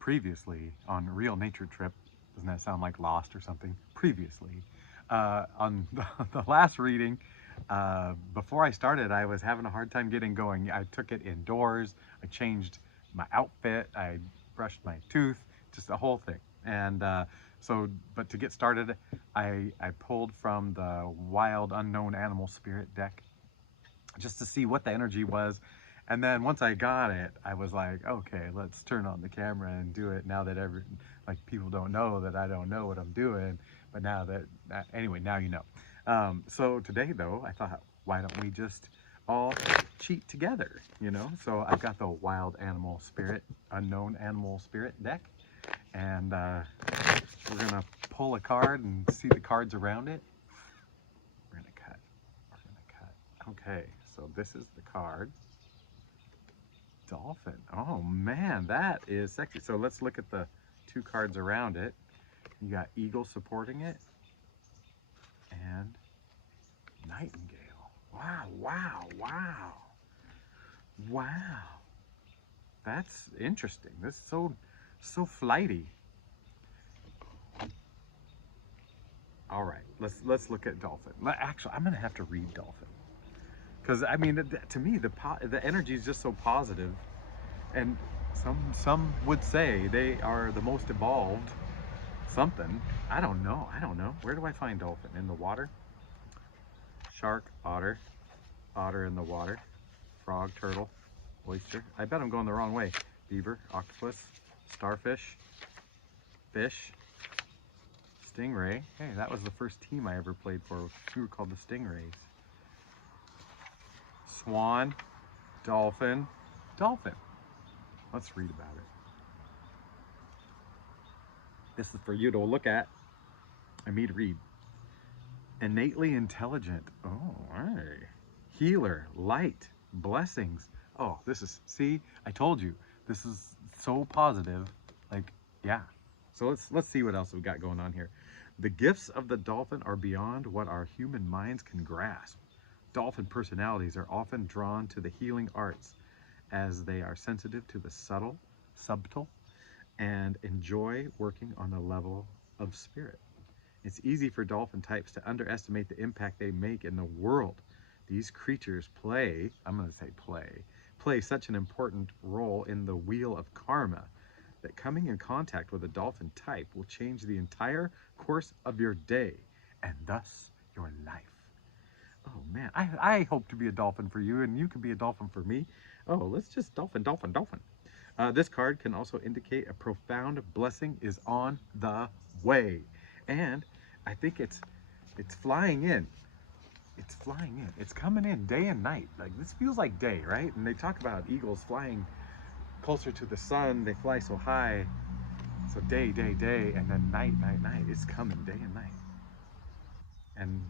previously on Real Nature Trip. Doesn't that sound like Lost or something? Previously. On the last reading, before I started, I was having a hard time getting going. I took it indoors. I changed my outfit. I brushed my tooth, just the whole thing. And but to get started, I pulled from the Wild Unknown Animal Spirit deck just to see what the energy was. And then once I got it, I was like, okay, let's turn on the camera and do it now that like people don't know that I don't know what I'm doing. But now anyway, now you know. So today though, I thought, why don't we just all cheat together, you know? So I've got the Wild Animal Spirit, Unknown Animal Spirit deck. And we're gonna pull a card and see the cards around it. We're gonna cut, we're gonna cut. Okay, so this is the card. Dolphin. Oh man, that is sexy. So let's look at the two cards around it. You got eagle supporting it and nightingale. Wow, wow, wow. Wow. That's interesting. This is so flighty. All right, let's look at dolphin. Actually, I'm gonna have to read dolphin because I mean, to me, the energy is just so positive, and some would say they are the most evolved something. I don't know. I don't know. Where do I find dolphin? In the water? Shark, otter in the water, frog, turtle, oyster. I bet I'm going the wrong way. Beaver, octopus, starfish, fish, stingray. Hey, that was the first team I ever played for. We were called the Stingrays. Swan, dolphin, dolphin. Let's read about it. This is for you to look at and me to read. Innately intelligent. Oh, hey. Healer, light, blessings. Oh, this is, see, I told you, this is so positive. Like, yeah. So let's see what else we got going on here. The gifts of the dolphin are beyond what our human minds can grasp. Dolphin personalities are often drawn to the healing arts as they are sensitive to the subtle, and enjoy working on the level of spirit. It's easy for dolphin types to underestimate the impact they make in the world. These creatures I'm going to say play such an important role in the wheel of karma that coming in contact with a dolphin type will change the entire course of your day and thus your life. Oh man, I hope to be a dolphin for you and you can be a dolphin for me. Oh, let's just dolphin, dolphin, dolphin. This card can also indicate a profound blessing is on the way. And I think it's flying in. It's flying in. It's coming in day and night. Like this feels like day, right? And they talk about eagles flying closer to the sun. They fly so high. So day, day, day, and then night, night, night. It's coming day and night. And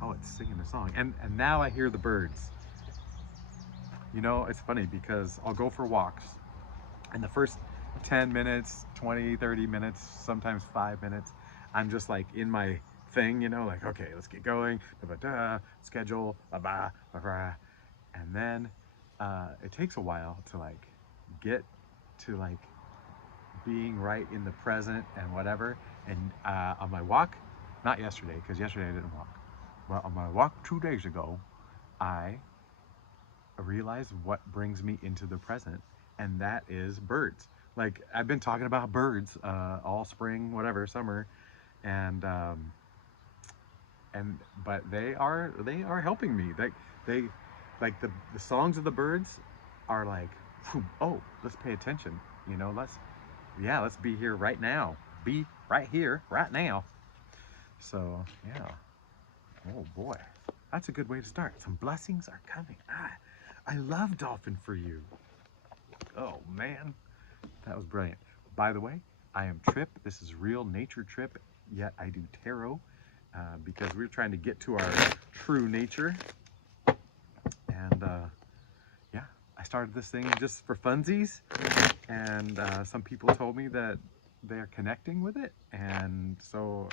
oh, it's singing a song. And now I hear the birds. You know, it's funny because I'll go for walks and the first 10 minutes, 20, 30 minutes, sometimes 5 minutes, I'm just like in my thing, you know, like, okay, let's get going, schedule, and then it takes a while to like get to like being right in the present and whatever. And on my walk, not yesterday, because yesterday I didn't walk, but on my walk 2 days ago, I realize what brings me into the present, and that is birds. Like I've been talking about birds all spring, whatever, summer, and but they are helping me. They like the songs of the birds are like, oh, let's pay attention. You know, let's be here right now. Be right here right now. So yeah. Oh boy, that's a good way to start. Some blessings are coming. I love dolphin for you. Oh man, that was brilliant. By the way, I am Trip. This is Real Nature Trip, yet I do tarot because we're trying to get to our true nature. And yeah, I started this thing just for funsies, and some people told me that they're connecting with it, and so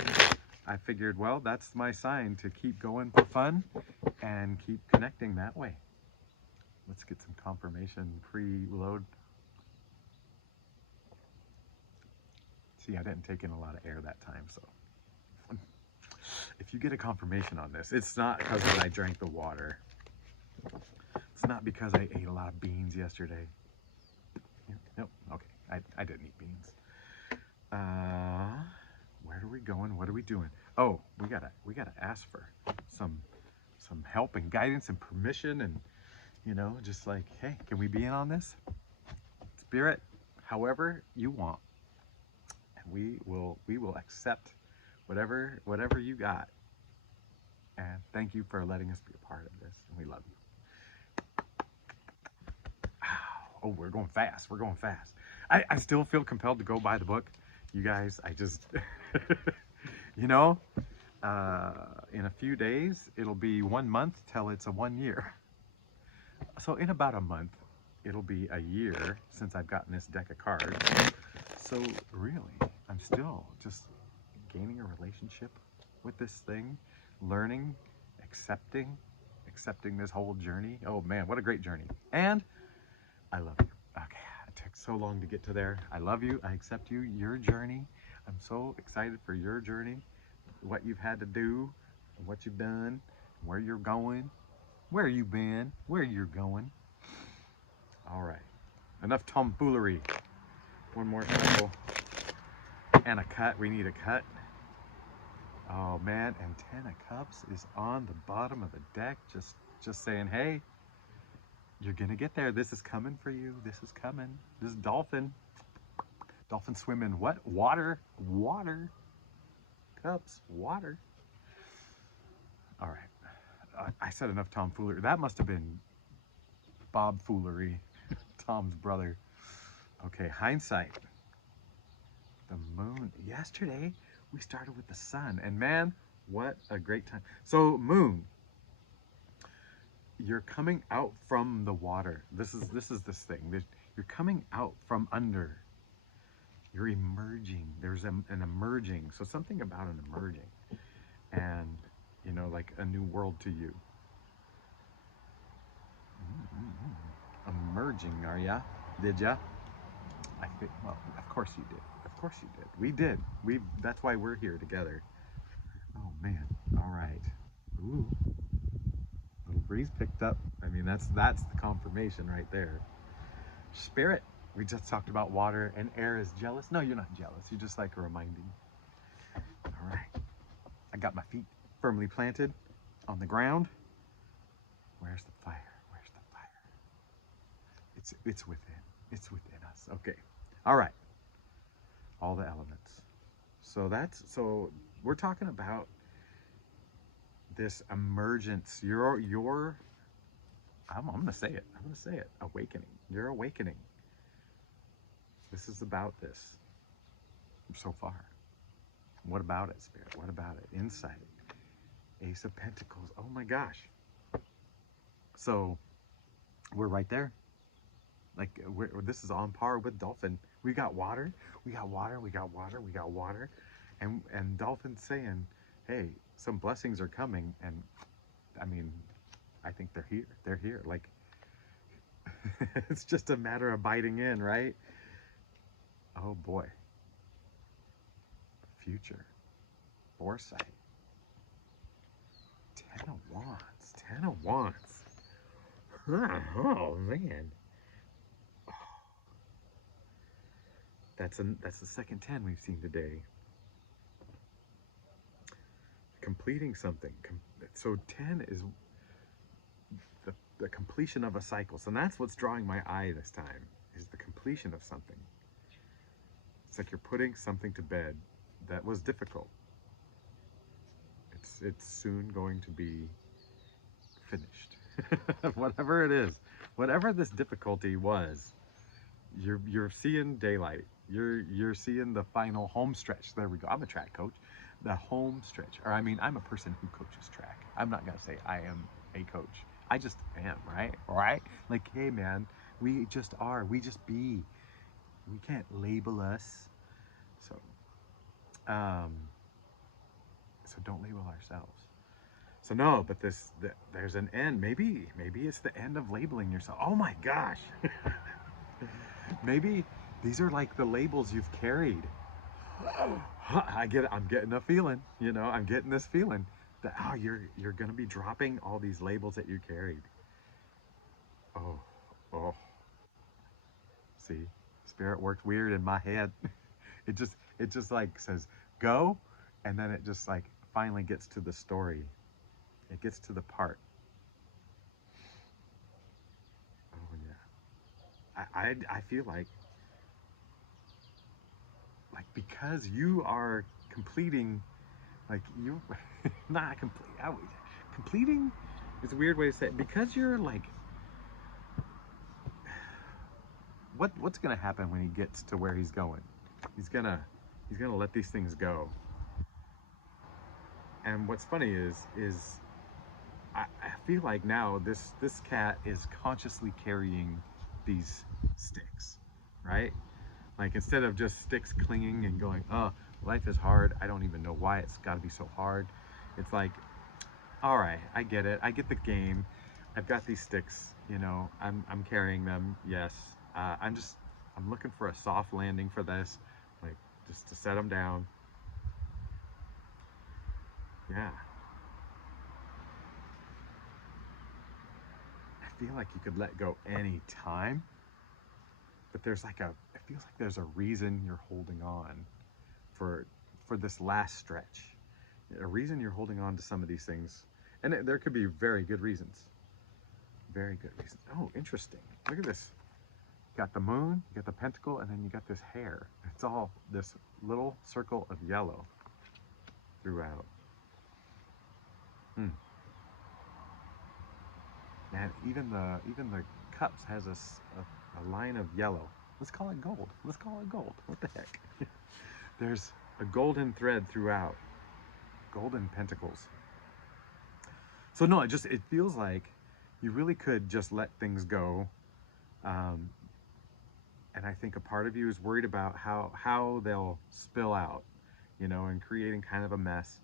I figured, well, that's my sign to keep going for fun and keep connecting that way. Let's get some confirmation pre-load. See, I didn't take in a lot of air that time, so if you get a confirmation on this, it's not because I drank the water. It's not because I ate a lot of beans yesterday. Nope. Okay, I didn't eat beans. Where are we going? What are we doing? Oh, we gotta ask for some help and guidance and permission, and just like, hey, can we be in on this? Spirit, however you want, and we will accept whatever you got. And thank you for letting us be a part of this, and we love you. Oh, we're going fast. We're going fast. I still feel compelled to go buy the book. You guys, I just, in a few days, it'll be 1 month till it's a 1 year. So in about a month, it'll be a year since I've gotten this deck of cards. So really, I'm still just gaining a relationship with this thing, learning, accepting this whole journey. Oh man, what a great journey. And I love you. Okay, it took so long to get to there. I love you. I accept you. Your journey. I'm so excited for your journey, what you've had to do, what you've done, where you're going, where you've been, where you're going. All right, enough tomfoolery. One more cycle and a cut. We need a cut. Oh man, and 10 of Cups is on the bottom of the deck, just saying, hey, you're gonna get there. This is coming for you. This is coming. This is Dolphin. Dolphin swimming what? Water. Cups. Water. All right. I said enough tomfoolery. That must have been Bob Foolery, Tom's brother. Okay, hindsight. The moon. Yesterday, we started with the sun. And man, what a great time. So, moon. You're coming out from the water. This is this thing. You're coming out from under. You're emerging. There's an emerging. So something about an emerging, and like a new world to you. Emerging, are ya? Did ya? I think. Well, of course you did. Of course you did. We did. That's why we're here together. Oh man. All right. Ooh. Little breeze picked up. I mean, that's the confirmation right there. Spirit. We just talked about water and air is jealous. No, you're not jealous. You just like reminding. All right. I got my feet firmly planted on the ground. Where's the fire? Where's the fire? It's within. It's within us. Okay. All right. All the elements. So we're talking about this emergence. I'm gonna say it. I'm gonna say it. Awakening. You're awakening. This is about this so far. What about it, Spirit? What about it? Insight. Ace of Pentacles. Oh my gosh. So we're right there. Like this is on par with Dolphin. We got water. We got water. We got water. We got water. And Dolphin's saying, hey, some blessings are coming. And I mean, I think they're here. They're here. Like it's just a matter of biting in, right? Oh boy. Future. Foresight. 10 of Wands. 10 of Wands. Oh man. That's the second 10 we've seen today. Completing something. So 10 is the completion of a cycle. So that's what's drawing my eye this time, is the completion of something. It's like you're putting something to bed that was difficult. It's soon going to be finished. Whatever it is, whatever this difficulty was, you're seeing daylight. You're seeing the final home stretch. There we go. I'm a track coach. The home stretch, or I mean, I'm a person who coaches track. I'm not gonna say I am a coach. I just am, right? Like, hey man, we just are. We just be. We can't label us. So, so don't label ourselves. So no, but there's an end. Maybe it's the end of labeling yourself. Oh my gosh. Maybe these are like the labels you've carried. I'm getting a feeling, you know, I'm getting this feeling that, oh, you're gonna be dropping all these labels that you carried. Oh, oh, see, spirit worked weird in my head. It just like says go, and then it just like finally gets to the story. It gets to the part. Oh yeah. I feel like because you are completing, like you not complete completing is a weird way to say it, because you're like, what's gonna happen when he gets to where he's going? He's gonna he's gonna let these things go. And what's funny is I feel like now this cat is consciously carrying these sticks, right? Like instead of just sticks clinging and going, oh, life is hard. I don't even know why it's got to be so hard. It's like, all right, I get it. I get the game. I've got these sticks. You know, I'm carrying them. Yes. I'm looking for a soft landing for this, like just to set them down. Yeah. I feel like you could let go any time, but there's like it feels like there's a reason you're holding on for this last stretch. A reason you're holding on to some of these things, and there could be very good reasons. Very good reasons. Oh, interesting. Look at this. You got the moon, you got the pentacle, and then you got this hair. It's all this little circle of yellow throughout. Hmm. Man, even the cups has a line of yellow. Let's call it gold. Let's call it gold. What the heck? There's a golden thread throughout. Golden pentacles. So no, it feels like you really could just let things go. Um, and I think a part of you is worried about how they'll spill out, you know, and creating kind of a mess,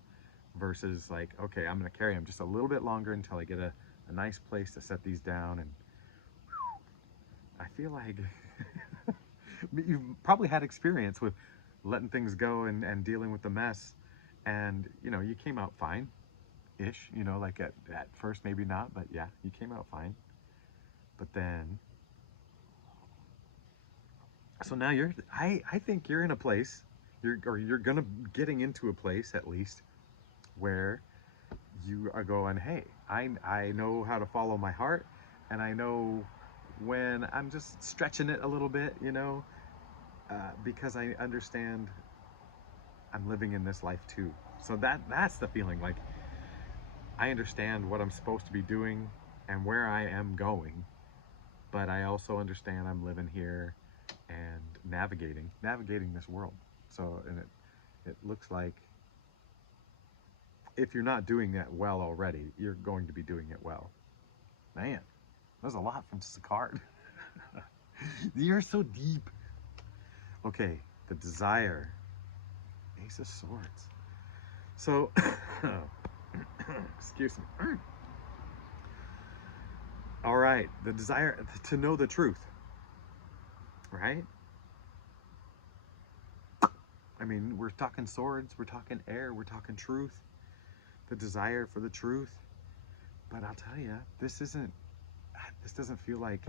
versus like, okay, I'm gonna carry them just a little bit longer until I get a nice place to set these down. And I feel like you've probably had experience with letting things go and dealing with the mess, and you know, you came out fine ish, you know, like at first maybe not, but yeah, you came out fine. But then, so now I think you're in a place, you're gonna getting into a place at least, where you are going, hey, I know how to follow my heart, and I know when I'm just stretching it a little bit, you know, because I understand I'm living in this life too. So that's the feeling. Like I understand what I'm supposed to be doing and where I am going, but I also understand I'm living here and navigating this world. So, and it looks like if you're not doing that well already, you're going to be doing it well. Man, there's a lot from just a card. You're so deep. Okay, the desire. Ace of Swords. So, excuse me. All right, the desire to know the truth, right? I mean, we're talking swords, we're talking air, we're talking truth, the desire for the truth. But I'll tell you, this doesn't feel like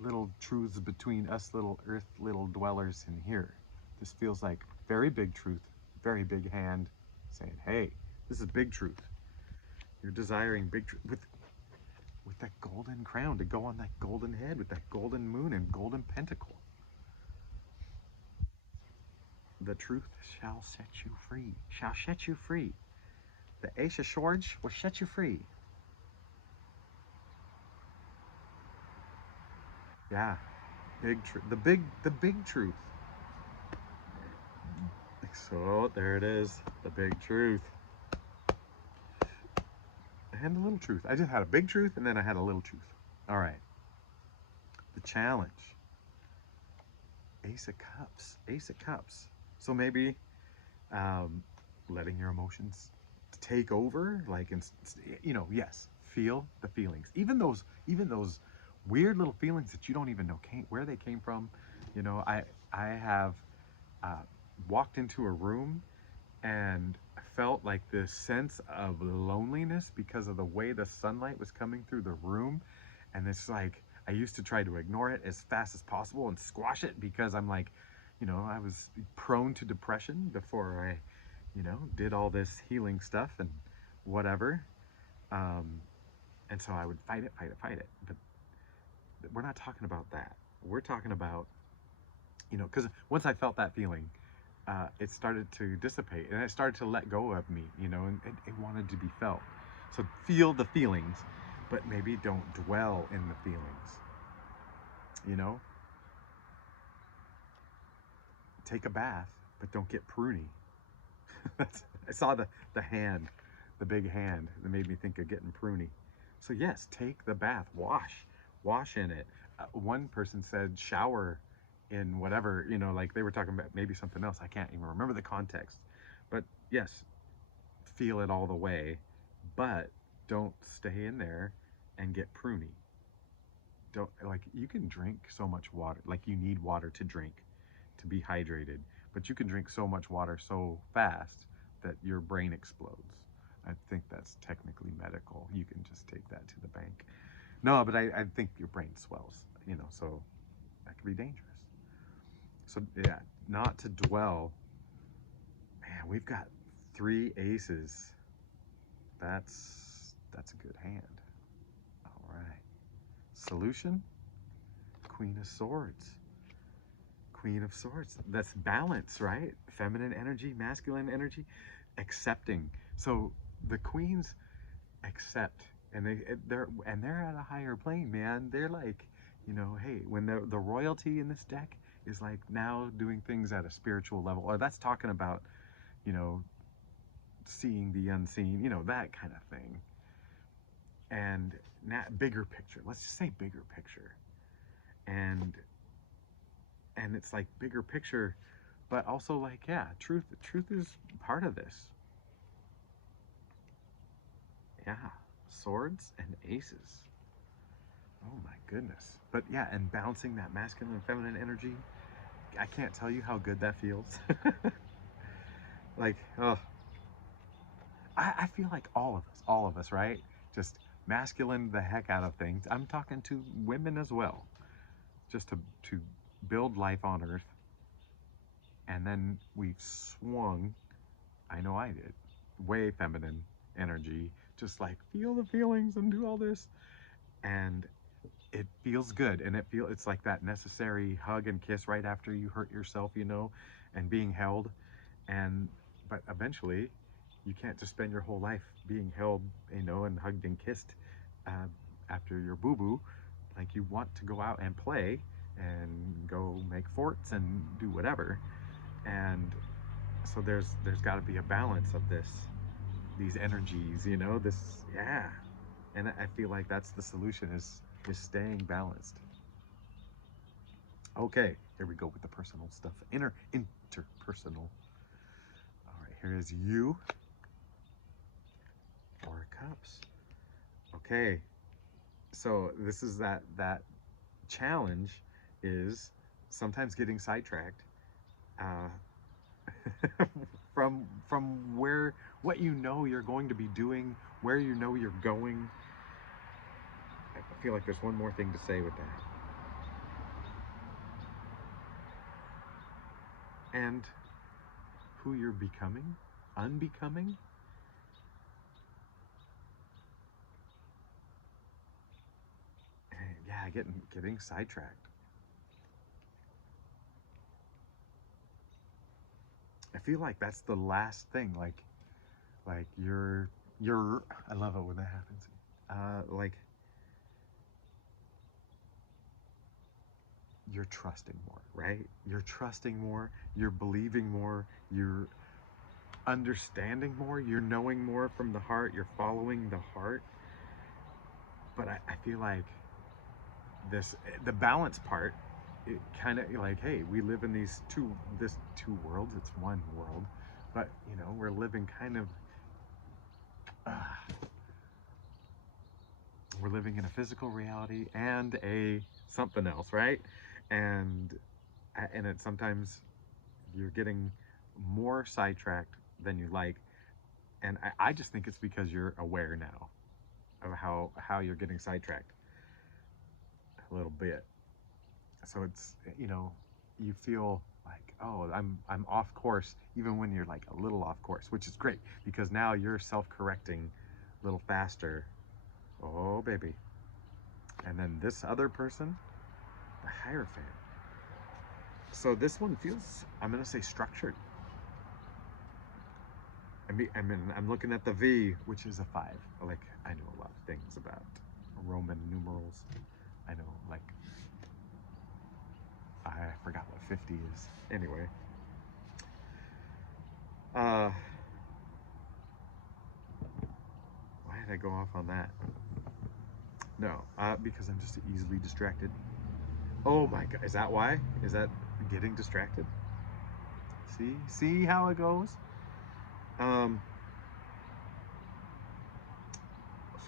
little truths between us little dwellers in here. This feels like very big truth, very big hand saying, hey, this is big truth. You're desiring big truth with that golden crown to go on that golden head, with that golden moon and golden pentacle. The truth shall set you free. Shall set you free. The Ace of Swords will set you free. Yeah, big truth. The big truth. So there it is, the big truth and the little truth. I just had a big truth and then I had a little truth. All right, the challenge. Ace of Cups. Ace of Cups. So maybe um, letting your emotions take over, like, you know, yes, feel the feelings, even those weird little feelings that you don't even know where they came from. You know, I have walked into a room and felt like this sense of loneliness because of the way the sunlight was coming through the room. And it's like I used to try to ignore it as fast as possible and squash it because I'm like, I was prone to depression before I, did all this healing stuff and whatever. Um, and so I would fight it, fight it, fight it. But we're not talking about that. We're talking about, because once I felt that feeling, it started to dissipate and it started to let go of me, and it wanted to be felt. So feel the feelings, but maybe don't dwell in the feelings, you know? Take a bath, but don't get pruny. I saw the hand, the big hand that made me think of getting pruny. So yes, take the bath, wash in it. One person said shower in whatever, like they were talking about maybe something else. I can't even remember the context. But yes, feel it all the way, but don't stay in there and get pruny. Don't, like, you can drink so much water, like you need water to drink to be hydrated, but you can drink so much water so fast that your brain explodes. I think that's technically medical. You can just take that to the bank. No, but I think your brain swells, so that could be dangerous. So yeah, not to dwell. Man, we've got 3 aces. That's a good hand. All right. Solution? Queen of Swords. Queen of Swords. That's balance, right? Feminine energy, masculine energy, accepting. So the queens accept, and they're at a higher plane, man. They're like, hey, when the royalty in this deck is like now doing things at a spiritual level, or that's talking about, you know, seeing the unseen, that kind of thing. And bigger picture. Let's just say bigger picture. And it's like bigger picture, but also like, yeah, truth is part of this. Yeah, swords and aces. Oh my goodness. But yeah, and bouncing that masculine and feminine energy, I can't tell you how good that feels. Like, oh, I feel like all of us, right? Just masculine the heck out of things. I'm talking to women as well, just to build life on earth. And then we've swung, I know I did, way feminine energy, just like feel the feelings and do all this. And it feels good, and it's like that necessary hug and kiss right after you hurt yourself, and being held. And but eventually you can't just spend your whole life being held, and hugged and kissed uh, after your boo-boo. Like, you want to go out and play and go make forts and do whatever. And so there's got to be a balance of these energies, this. Yeah. And I feel like that's the solution, is staying balanced. Okay, here we go with the personal stuff. Interpersonal. All right, here is you. 4 of Cups. Okay, so this is that challenge, is sometimes getting sidetracked uh, from where, what you're going to be doing, where you're going. I feel like there's one more thing to say with that. And who you're becoming, unbecoming. Yeah, getting sidetracked. I feel like that's the last thing. Like you're. I love it when that happens. Like, you're trusting more, right? You're trusting more. You're believing more. You're understanding more. You're knowing more from the heart. You're following the heart. But I feel like the balance part, it kind of like, hey, we live in this two worlds. It's one world, but we're living kind of, uh, we're living in a physical reality and a something else, right? And it's sometimes you're getting more sidetracked than you like. And I just think it's because you're aware now of how you're getting sidetracked a little bit. So it's, you feel like, oh, I'm off course, even when you're like a little off course, which is great because now you're self-correcting a little faster. Oh, baby. And then this other person, the Hierophant. So this one feels, I'm gonna say, structured. I'm looking at the V, which is a 5. Like, I know a lot of things about Roman numerals. I know, like, I forgot what 50 is. Anyway. Why did I go off on that? No, because I'm just easily distracted. Oh my God, is that why? Is that getting distracted? See how it goes?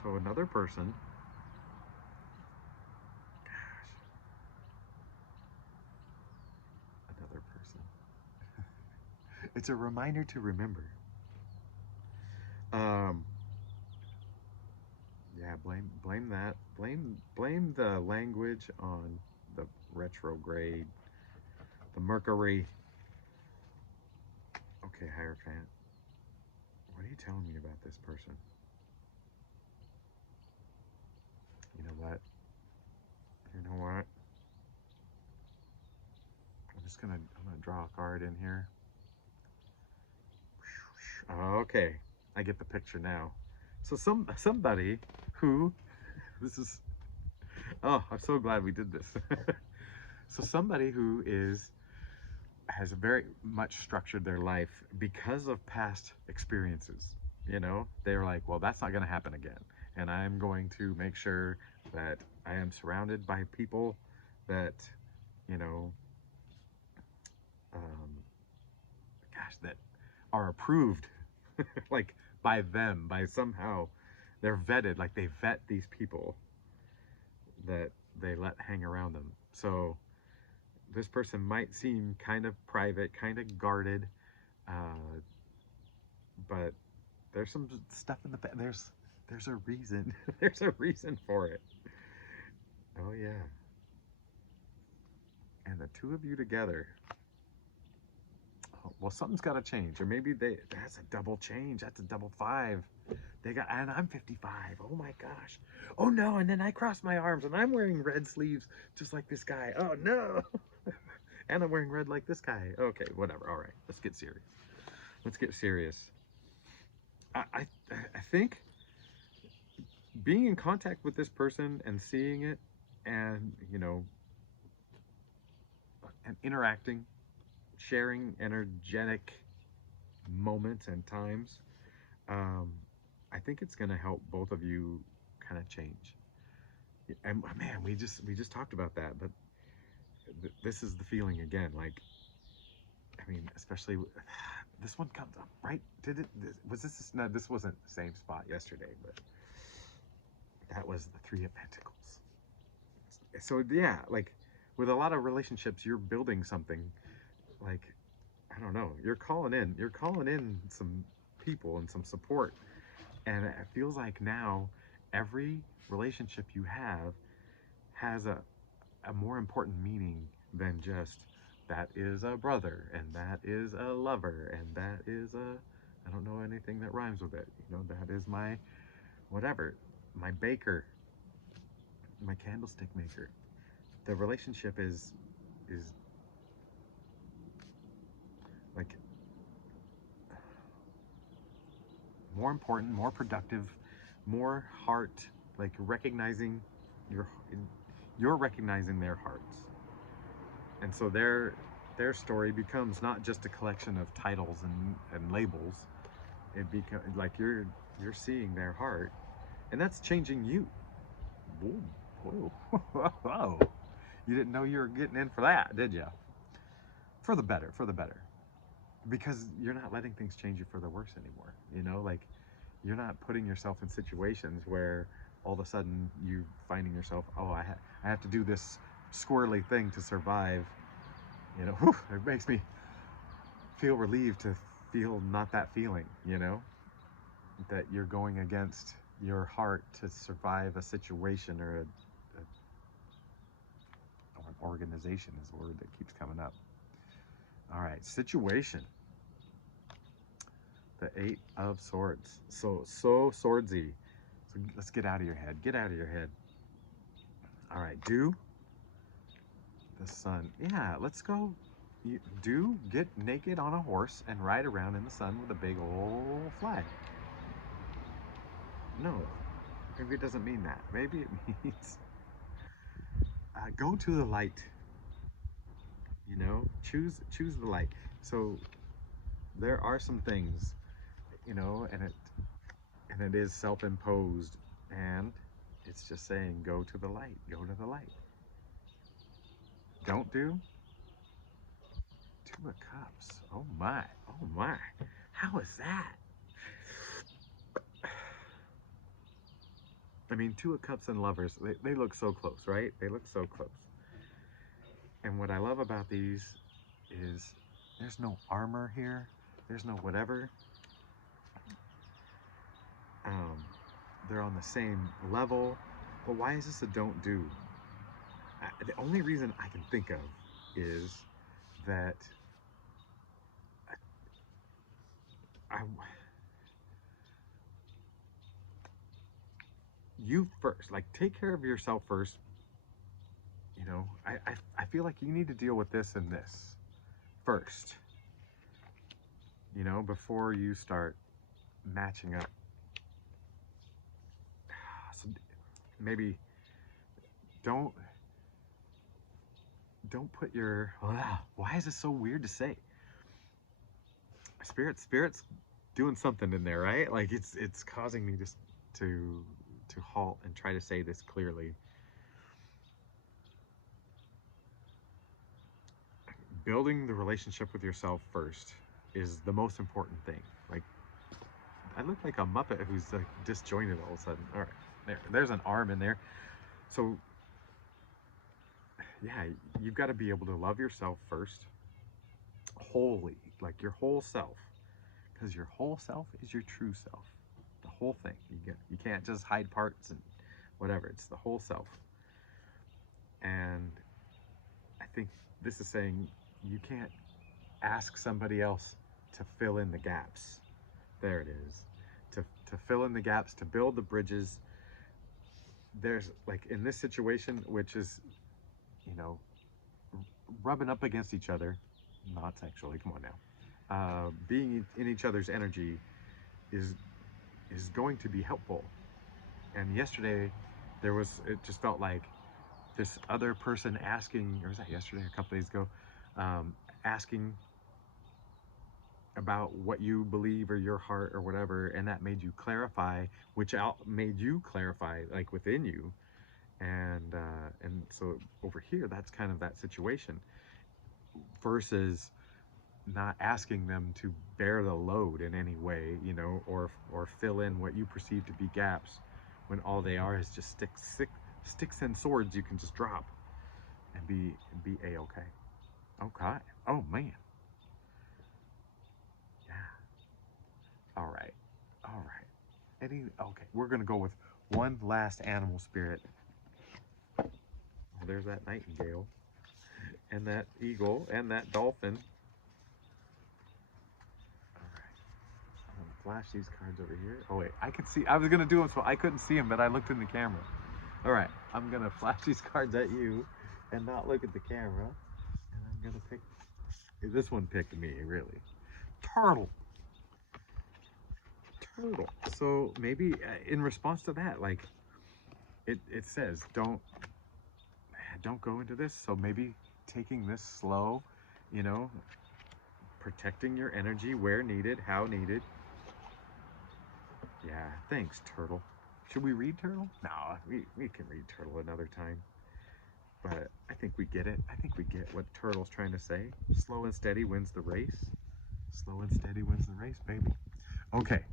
So another person, gosh, another person. It's a reminder to remember. Yeah, blame that. Blame the language on the retrograde, the Mercury. Okay, Hierophant. What are you telling me about this person? You know what? You know what? I'm gonna draw a card in here. Okay, I get the picture now. So somebody who, this is, oh, I'm so glad we did this. So somebody who has very much structured their life because of past experiences. They're like, well, that's not going to happen again, and I'm going to make sure that I am surrounded by people that, you know, um, gosh, that are approved, like by them, by somehow they're vetted, like they vet these people that they let hang around them. So this person might seem kind of private, kind of guarded, uh, but there's some stuff in the there's a reason. There's a reason for it. Oh yeah. And the two of you together. Oh, well, something's got to change, or maybe that's a double change. That's a double 5. And I'm 55. Oh my gosh. Oh no, and then I cross my arms and I'm wearing red sleeves just like this guy. Oh no. And I'm wearing red like this guy. Okay, whatever. All right, let's get serious. Let's get serious. I think being in contact with this person and seeing it, and and interacting, sharing energetic moments and times, um, I think it's going to help both of you kind of change. And man, we just talked about that, but this is the feeling again. Like, I mean, especially this one comes up right. Was this? No, this wasn't the same spot yesterday, but that was the 3 of Pentacles. So yeah, like with a lot of relationships, you're building something. Like, I don't know, you're calling in some people and some support, and it feels like now every relationship you have has a more important meaning than just that is a brother and that is a lover and that is a, I don't know anything that rhymes with it. That is my whatever, my baker, my candlestick maker. The relationship is like more important, more productive, more heart, like recognizing your you're recognizing their hearts. And so their story becomes not just a collection of titles and labels. It becomes like you're seeing their heart, and that's changing you. Whoa, whoa, whoa. You didn't know you were getting in for that, did you? For the better, for the better. Because you're not letting things change you for the worse anymore. Like you're not putting yourself in situations where all of a sudden you finding yourself, oh, I have to do this squirrely thing to survive. It makes me feel relieved to feel not that feeling, you know, that you're going against your heart to survive a situation or an organization is the word that keeps coming up. All right, situation. The Eight of Swords. So swordsy. So let's get out of your head. Get out of your head. All right, do the sun. Yeah, let's go. Do get naked on a horse and ride around in the sun with a big old flag. No, maybe it doesn't mean that. Maybe it means go to the light. You know, choose the light. So there are some things, you know, and it is self-imposed, and it's just saying go to the light. Go to the light. Don't do Two of Cups. Oh my. Oh my. How is that? I mean, Two of Cups and Lovers, they look so close, right? They look so close. And what I love about these is there's no armor here. There's no whatever. They're on the same level. But why is this a don't do? The only reason I can think of is that I you first, like take care of yourself first. You know, I feel like you need to deal with this and this first, you know, before you start matching up. So maybe don't put your why is this so weird to say? Spirit's doing something in there, right? Like it's causing me just to halt and try to say this clearly. Building the relationship with yourself first is the most important thing. Like I look like a Muppet who's like disjointed all of a sudden. All right, there's an arm in there. So yeah, you've got to be able to love yourself first, wholly, like your whole self, because your whole self is your true self. The whole thing. You can't just hide parts and whatever. It's the whole self. And I think this is saying you can't ask somebody else to fill in the gaps. There it is. To fill in the gaps, to build the bridges. There's like in this situation, which is, you know, rubbing up against each other, not sexually, come on now. Being in each other's energy is going to be helpful. And yesterday, it just felt like this other person asking, or was that yesterday, a couple days ago, asking about what you believe or your heart or whatever, and that made you clarify, which made you clarify like within you, and so over here, that's kind of that situation versus not asking them to bear the load in any way, you know, or fill in what you perceive to be gaps, when all they are is just sticks and swords you can just drop and be a-okay. Okay. Oh man. Yeah. All right. All right. Okay, we're gonna go with one last animal spirit. Oh, there's that nightingale and that eagle and that dolphin. I'm gonna flash these cards over here. Oh wait, I could see. I was gonna do them so I couldn't see them, but I looked in the camera. All right, I'm gonna flash these cards at you, and not look at the camera. And I'm gonna pick. This one picked me really. Turtle. Turtle. So maybe in response to that, like it says, don't go into this. So maybe taking this slow, you know, protecting your energy where needed, how needed. Yeah, thanks, Turtle. Should we read Turtle? No, we can read Turtle another time. But I think we get it. I think we get what Turtle's trying to say. Slow and steady wins the race. Slow and steady wins the race, baby. Okay,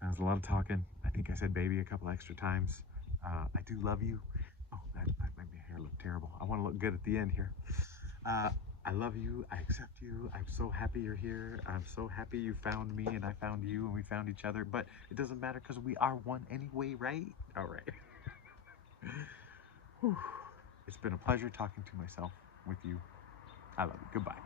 that was a lot of talking. I think I said baby a couple extra times. I do love you. Oh, that made my hair look terrible. I want to look good at the end here. I love you. I accept you. I'm so happy you're here. I'm so happy you found me and I found you and we found each other. But it doesn't matter because we are one anyway, right? All right. Whew. It's been a pleasure talking to myself with you. I love you. Goodbye.